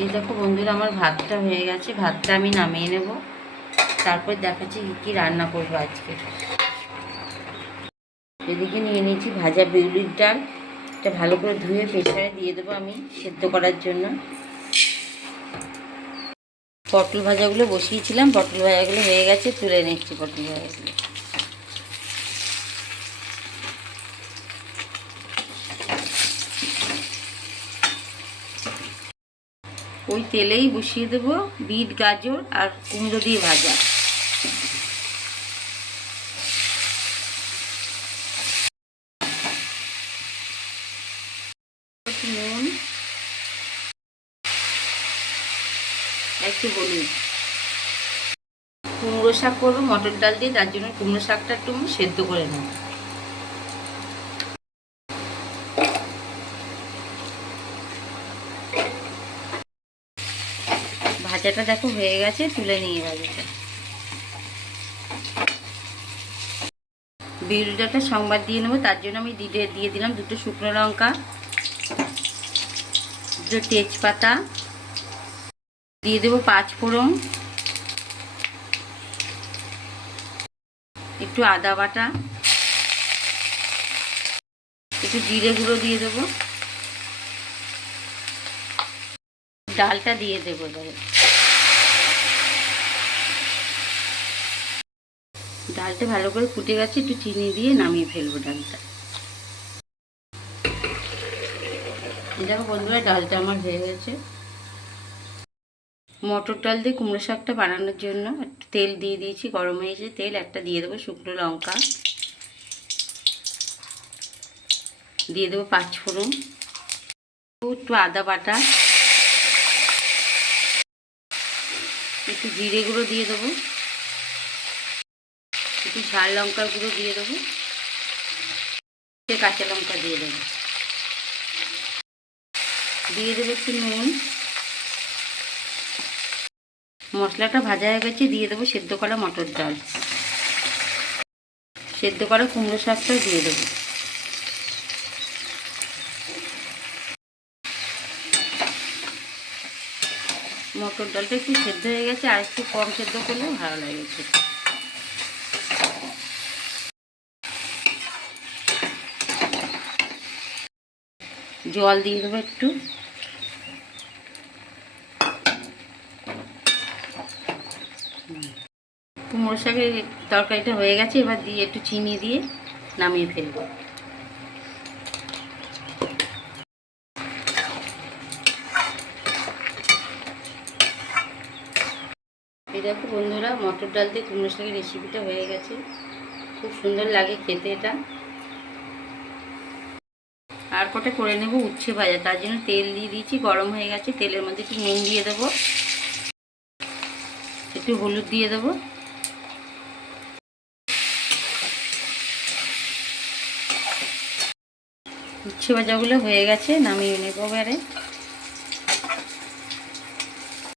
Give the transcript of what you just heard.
এই দেখো বন্ধুরা, আমার ভাতটা হয়ে গেছে। ভাতটা আমি নামিয়ে নেব, তারপর দেখাচ্ছি কী কী রান্না করবো আজকে। এদিকে নিয়ে নিয়েছি ভাজা বিউলির ডাল। এটা ভালো করে ধুয়ে প্রেসারে দিয়ে দেবো আমি সেদ্ধ করার জন্য। পটল ভাজাগুলো বসিয়েছিলাম, পটল ভাজাগুলো হয়ে গেছে, তুলে নিচ্ছি পটল ভাজাগুলো। ওই তেলেই বসিয়ে দেবো বিট, গাজর আর কুমড়ো দিয়ে ভাজা। নুন, একটু হলুদ। কুমড়ো শাক করবো মটর ডাল দিয়ে, তার জন্য কুমড়ো শাকটা একটু সেদ্ধ করে নেব। ভাজাটা দেখো হয়ে গেছে, তুলে নিয়ে ভাজাটা। বিউলিটাটা সংবাদ দিয়ে নেবো, তার জন্য আমি দিয়ে দিলাম 2টো শুকনো লঙ্কা, 2টো তেজপাতা, দিয়ে দেবো 5 ফোড়ন, একটু আদা বাটা, একটু জিরে গুঁড়ো দিয়ে দেবো, ডালটা দিয়ে দেবো। ডালটা ভালো করে ফুটে গেছে, একটু চিনি দিয়ে নামিয়ে ফেলবো ডালটা। দেখো বন্ধুরা, ডালটা আমার হয়ে গেছে। মটর ডাল দিয়ে কুমড়ো শাকটা বানানোর জন্য একটু তেল দিয়ে দিয়েছি, গরম হয়েছে তেল। একটা দিয়ে দেবো শুকনো লঙ্কা, দিয়ে দেবো 5 ফোড়ন, একটু আদা বাটা, একটু জিরে গুঁড়ো দিয়ে দেবো, একটু ঝাল লঙ্কার গুঁড়ো দিয়ে দেবো, কাঁচা লঙ্কা দিয়ে দেবো, দিয়ে দেবো একটু নুন। মশলাটা ভাজা হয়ে গেছে, দিয়ে দেবো সেদ্ধ করা মটর ডাল, সেদ্ধ করা কুমড়ো শাকটাও দিয়ে দেবো। মটর ডালটা একটু সেদ্ধ হয়ে গেছে, আর একটু কম সেদ্ধ করলেও ভালো লাগে খেতে। জল দিয়ে দেবো একটু। কুমড়ো শাকের তরকারিটা হয়ে গেছে, এবার দিয়ে একটু চিনি দিয়ে নামিয়ে ফেলবো। এই দেখো বন্ধুরা, মটর ডাল দিয়ে কুমড়ো শাকের রেসিপিটা হয়ে গেছে। খুব সুন্দর লাগে খেতে এটা। আর কটা করে নেব উচ্ছে ভাজা, তার জন্য তেল দিয়ে দিয়েছি, গরম হয়ে গেছে। তেলের মধ্যে একটু নুন দিয়ে দেবো, একটু হলুদ দিয়ে দেবো, উচ্ছে ভাজাগুলো হয়ে গেছে, নামিয়ে নেবো এবারে।